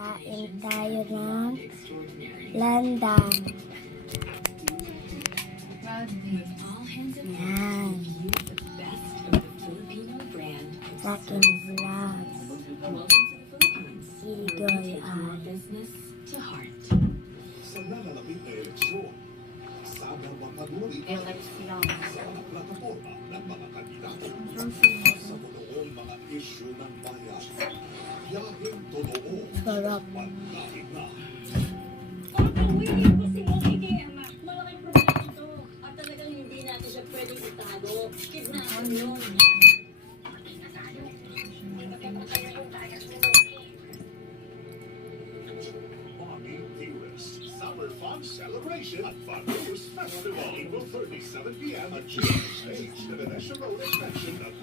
Kain tayo ng landang. Yan. Sa aking vlog. Ilidoy ay Sa nalalapit na eleksyon, sana mapanuri sa mga plataforma ng mga kandidato sa totoong mga isyu ng bayan. Yahing totoo, sarap. pagkain na. William, kasi malaking problema ito. At talagang hindi natin siya pwedeng itago. Kidnapping yun. Bobby Dearest Summer Fun Celebration at Fabulous Festival, April 30, 7 p.m. at Junior Stage, the Venetia Road extension of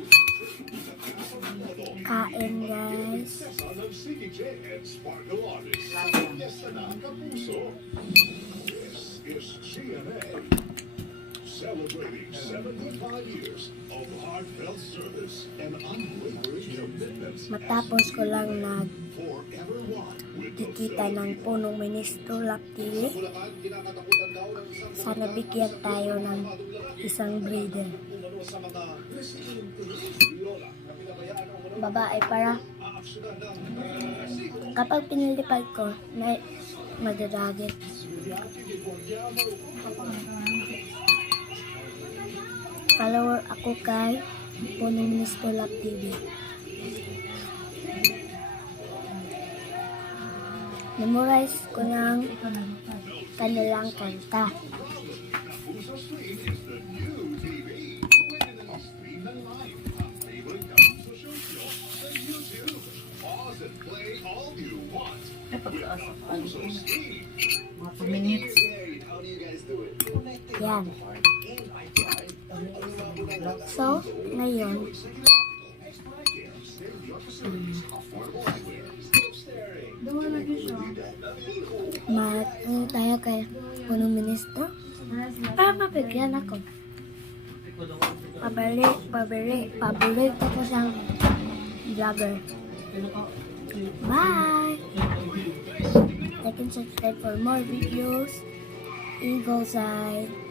sa Casa ng Modoy. Kain guys. Prinsesa ng CDJ and Sparkle Artist. Fiesta na ang kapuso. This is GMA. Celebrating 75 years of heartfelt service and unwavering commitment. Matapos ko lang Forever one with the nagkikita ng punong ministro Laptili, sana bigyan tayo ng isang breeder. Babae para kapag pinilipad ko, may madadagit. Follower ako kay punong ministro Laptili. Memorize ko ng kanilang kanta. Kapuso Stream is the new TV. Pwede na stream ng live ang favorite Kapuso show sa YouTube. Pause and play all you want with Kapuso Stream. Mga 2 minutes. How do you guys do it? Yan. So, ngayon, ano tayo kay punong ministro para mabigyan ako. Paborito ko siyang vlogger. Bye! Like and subscribe for more videos. Eagle side.